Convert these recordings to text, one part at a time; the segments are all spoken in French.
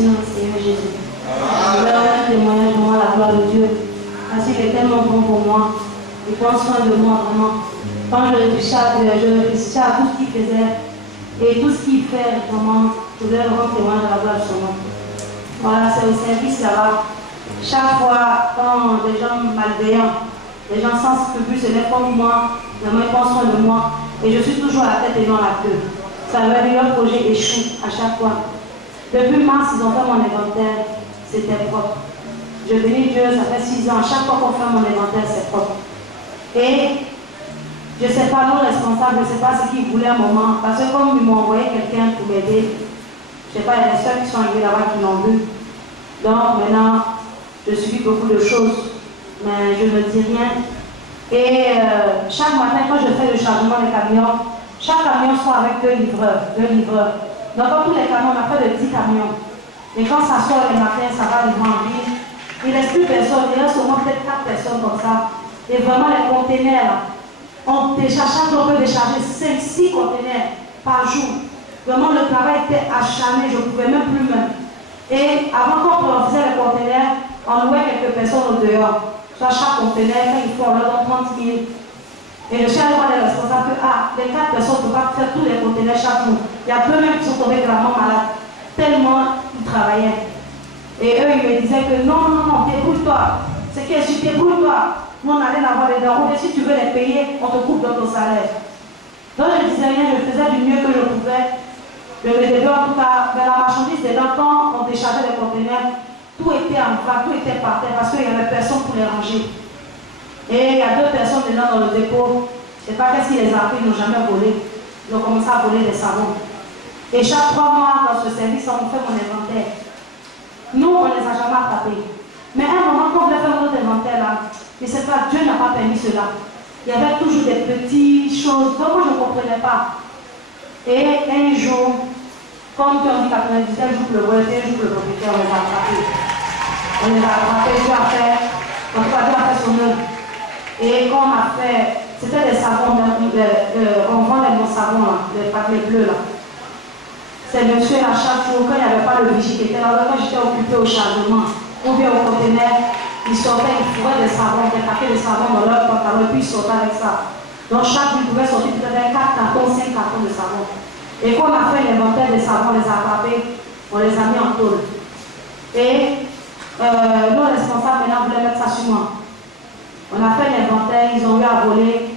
Merci notre Seigneur Jésus. Je vais un témoignage devant la gloire de Dieu. Parce qu'il est tellement bon pour moi. Il prend soin de moi vraiment. Quand je réfléchissais à tout ce qu'il faisait et tout ce qu'il fait, vraiment, je voulais rendre témoignage de la gloire de son nom. Voilà, c'est au service là-bas. Chaque fois, quand des gens malveillants, des gens sans scrupules se lèvent comme moi, vraiment ils prennent soin de moi. Et je suis toujours à la tête et non à la queue. Ça veut dire que leur projet échoue à chaque fois. Depuis mars, ils ont fait mon inventaire, c'était propre. Je bénis Dieu, ça fait 6 ans, à chaque fois qu'on fait mon inventaire, c'est propre. Et je ne sais pas, nos responsables, je ne sais pas ce qu'ils voulaient à un moment, parce que comme ils m'ont envoyé quelqu'un pour m'aider, je ne sais pas, il y a des soeurs qui sont arrivées là-bas qui l'ont vu. Donc maintenant, je subis beaucoup de choses, mais je ne dis rien. Et chaque matin, quand je fais le chargement des camions, chaque camion soit avec 2 livreurs. Donc, dans tous les camions, on a fait de 10 camions. Et quand ça sort le matin, ça va livrer en ville. Il ne reste plus personne, il reste au moins peut-être 4 personnes comme ça. Et vraiment, les containers, on peut décharger 5-6 containers par jour. Vraiment, le travail était acharné, je ne pouvais même plus même. Et avant qu'on faisait les containers, on louait quelques personnes au dehors. Soit chaque conteneur, il faut leur donner 30 000. Et je suis allé voir les responsables que les 4 personnes ne peuvent pas faire tous les conteneurs chaque jour. Il y a peu même qui sont tombés gravement malades, tellement ils travaillaient. Et eux, ils me disaient que non, débrouille-toi. Ce qui est sûr, débrouille-toi. Nous, on allait avoir des dents. Et si tu veux les payer, on te coupe dans ton salaire. Donc, je ne disais rien, je faisais du mieux que je pouvais. Je me débrouillais en tout cas, mais la marchandise, des dents, quand on déchargeait les conteneurs, tout était en vrac, tout était par terre parce qu'il n'y avait personne pour les ranger. Et il y a 2 personnes dedans dans le dépôt. Je ne sais pas qu'est-ce qui les a pris, ils n'ont jamais volé. Ils ont commencé à voler des savons. Et chaque 3 mois dans ce service, on fait mon inventaire. Nous, on ne les a jamais attrapés. Mais à un moment, quand on voulait faire notre inventaire là, je ne sais pas, Dieu n'a pas permis cela. Il y avait toujours des petites choses. Donc moi, je ne comprenais pas. Et un jour, comme on dit 98 jours pour le volet, jour pour le propriétaire, on les a attrapés. On les a attrapés, Dieu a fait, en tout cas Dieu a fait son œuvre. Et quand on a fait, c'était des savons, on vend les bons savons là, les papiers bleus là. C'est monsieur à chaque jour, quand il n'y avait pas le vigile qui était là, quand j'étais occupé au chargement, ou bien au conteneur, ils sortaient, ils fourraient des savons, des paquets de savons dans leur pantalon, et puis ils sortaient avec ça. Donc chaque jour, ils pouvaient sortir peut-être 4 cartons, 5 cartons de savon. Et quand on a fait l'inventaire des savons, on les a attrapés, on les a mis en tôle. Et nos responsables maintenant voulaient mettre ça sur moi. On a fait l'inventaire, ils ont eu à voler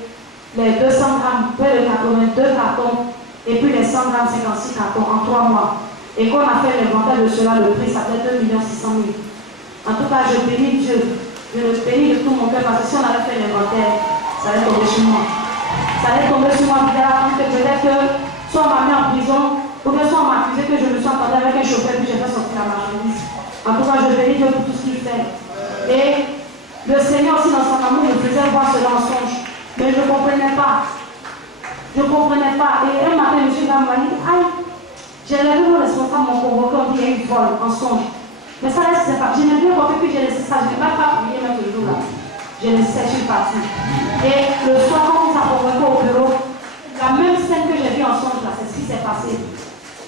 les 200 grammes, près de 82 cartons, et puis les 100 grammes, 56 cartons en 3 mois. Et quand on a fait l'inventaire de cela, le prix, ça fait 2 600 000. En tout cas, je bénis Dieu. Je le bénis de tout mon cœur, parce que si on avait fait l'inventaire, ça allait tomber sur moi. Ça allait tomber sur moi, que peut-être que soit on m'a mis en prison, ou bien soit on m'a accusé que je me suis entendu avec un chauffeur, puis j'ai fait sortir la marchandise. En tout cas, je bénis Dieu pour tout ce qu'il fait. Et le Seigneur aussi, dans son amour, me faisait voir cela en songe. Mais je ne comprenais pas. Je ne comprenais pas. Et un matin, M. Gam m'a dit, aïe, j'ai levé mon responsable, mon convoqué, on dit, il y a eu vol en songe. Mais ça laisse, c'est pas. Je n'ai bien compris que j'ai laissé ça. Je n'ai même pas prié même ce jour-là. J'ai laissé ça, je suis partie. Et le soir, quand on s'est convoqué au bureau, la même scène que j'ai vue en songe, là, c'est ce qui s'est passé.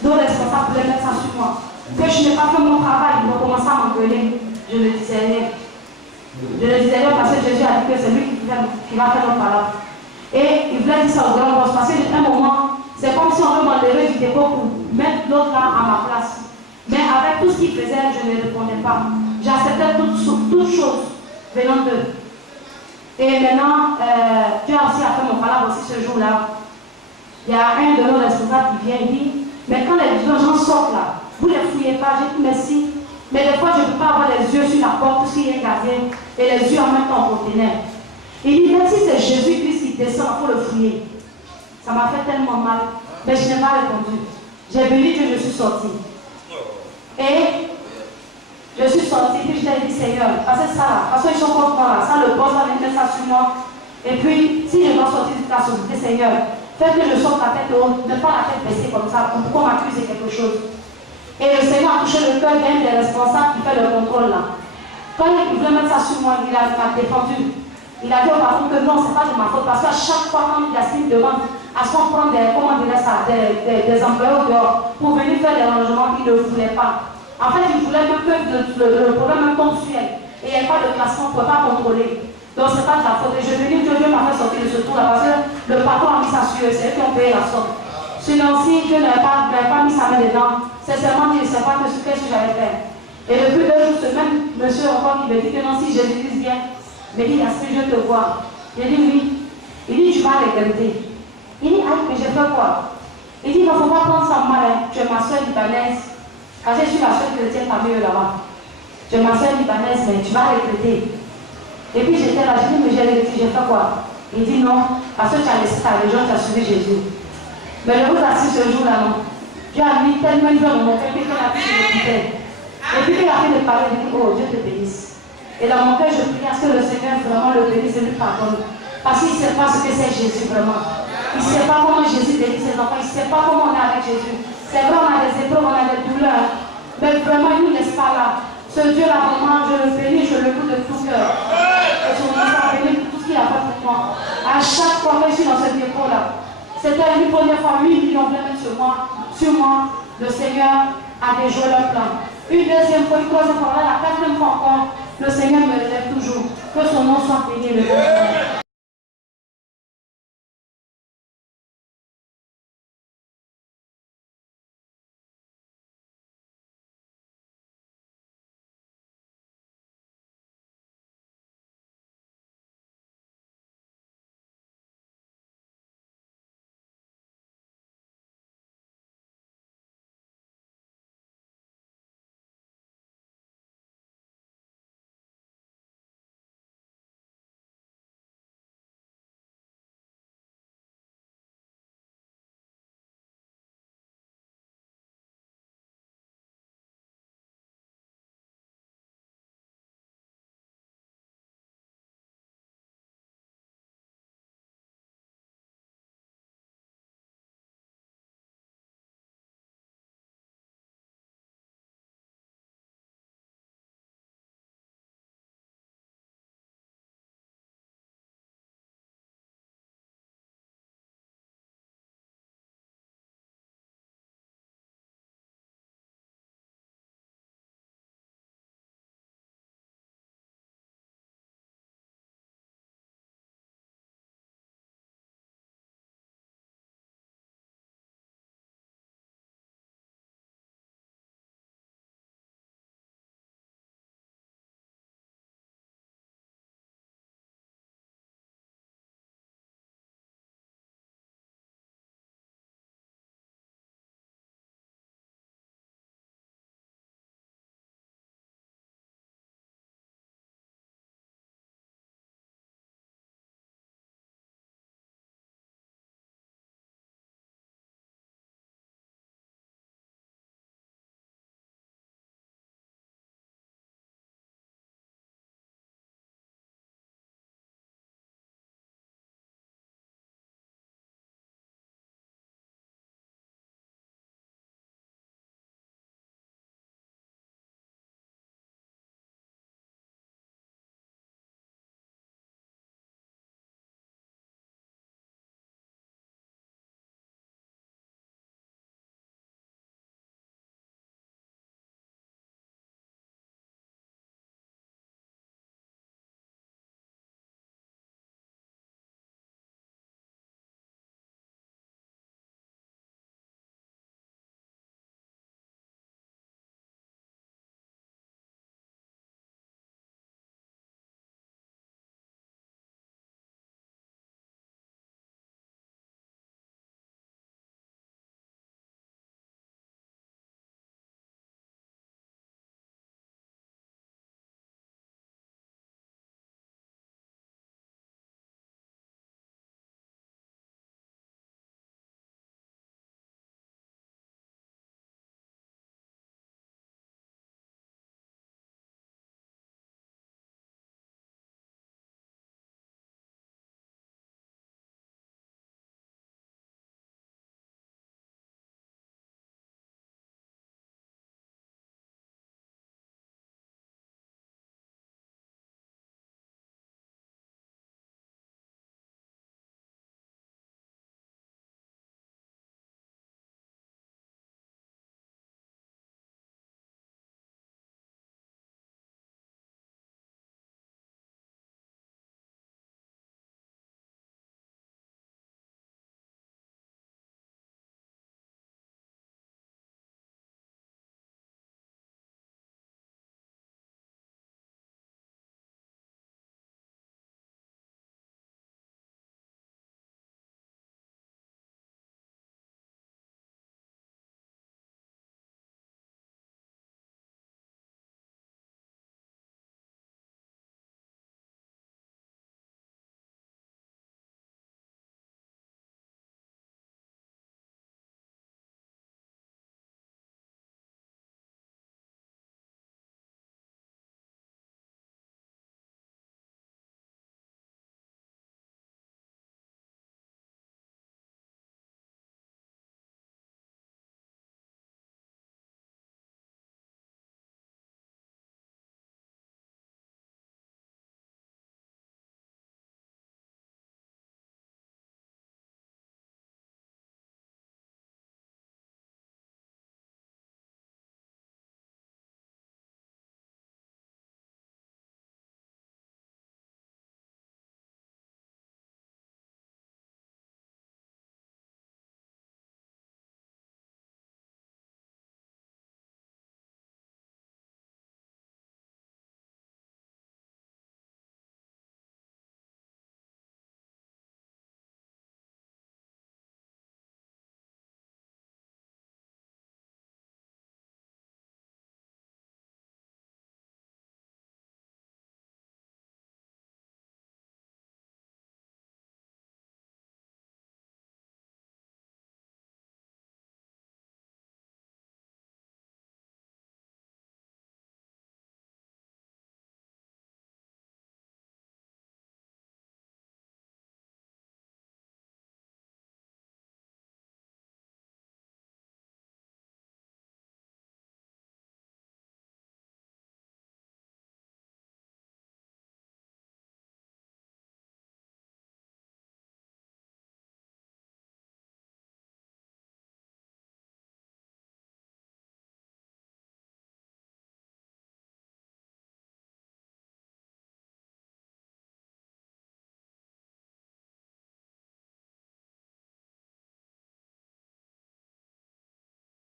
Donc, les responsables voulaient mettre ça sur moi. Que je n'ai pas fait mon travail, ils ont commencé à m'engueuler. Je ne disais rien. Je ne disais rien parce que Jésus a dit que c'est lui qui va faire notre parole. Et il voulait dire ça au grand boss parce qu'à un moment, c'est comme si on veut m'enlever du dépôt pour mettre l'autre là à ma place. Mais avec tout ce qu'il faisait, je ne répondais pas. J'acceptais toutes choses venant d'eux. Et maintenant, Dieu a aussi fait mon parole aussi ce jour-là. Il y a un de nos responsables qui vient et dit, mais quand les gens sortent là, vous ne les fouillez pas, j'ai dit merci. Mais des fois, je ne peux pas avoir les yeux sur la porte, parce qu'il y a un gardien, et les yeux en même temps au conteneur. Il dit, même si c'est Jésus-Christ qui descend, il faut le fouiller. Ça m'a fait tellement mal, mais je n'ai pas répondu. J'ai béni que je suis sortie. Et je suis sortie, puis je t'ai dit, Seigneur, parce que ça là, parce qu'ils sont contre moi là, ça le boss va mettre ça sur moi. Et puis, si je dois sortir de ta société, Seigneur, fais que je sorte la tête haute, ne pas la tête baissée comme ça, pour qu'on m'accuse de quelque chose. Et le Seigneur a touché le cœur d'un des responsables qui fait le contrôle là. Quand il voulait mettre ça sur moi, il m'a défendu. Il a dit au patron que non, ce n'est pas de ma faute, parce qu'à chaque fois quand il a signé demande à ce qu'on prenne des employés dehors pour venir faire des rangements, il ne voulait pas. En fait, il voulait que le problème tombe sur elle. Et il n'y a pas de classement, on ne peut pas contrôler. Donc, ce n'est pas de la faute. Et je veux dire que Dieu m'a fait sortir de ce tour-là parce que le patron a mis sa sueur, c'est eux qui ont payé la somme. Sinon, si Dieu n'avait pas mis sa main dedans, sincèrement, je ne sais pas ce que j'allais faire. Et depuis 2 jours, ce même monsieur encore qui me dit que non, si Jésus vient, me dit, est-ce que je te vois? J'ai dit oui. Il dit, tu vas regretter. Il dit, ah, mais j'ai fait quoi? Il dit, il ne faut pas prendre ça mal, hein. Tu es ma soeur libanaise. Parce que je suis la seule chrétienne parmi eux là-bas. Tu es ma soeur libanaise, mais tu vas regretter. Et puis j'étais là, j'ai dit, mais j'ai regretté, j'ai fait quoi? Il dit non, parce que tu as laissé ta religion, tu as suivi Jésus. Mais je vous assure ce jour-là, non. Dieu a mis tellement de gens dans mon cœur qu'il a pris de l'écouter. Et puis il a fait de parler, il dit, oh, Dieu te bénisse. Et dans mon cœur, je prie à ce que le Seigneur vraiment le bénisse et lui pardonne. Parce qu'il ne sait pas ce que c'est Jésus vraiment. Il ne sait pas comment Jésus bénit ses enfants, il ne sait pas comment on est avec Jésus. C'est vrai, on a des épreuves, on a des douleurs. Mais vraiment, il ne nous laisse pas là. Ce Dieu-là, vraiment, je le bénis, je le loue de tout cœur. Et je vous bénis pour tout ce qu'il a fait pour moi. À chaque fois que je suis dans ce dépôt-là, c'était une première fois, 8 millions de mettre sur moi, le Seigneur a déjoué leur plan. Une deuxième fois, une troisième fois, la quatrième fois encore, le Seigneur me relève toujours. Que son nom soit béni, le Seigneur.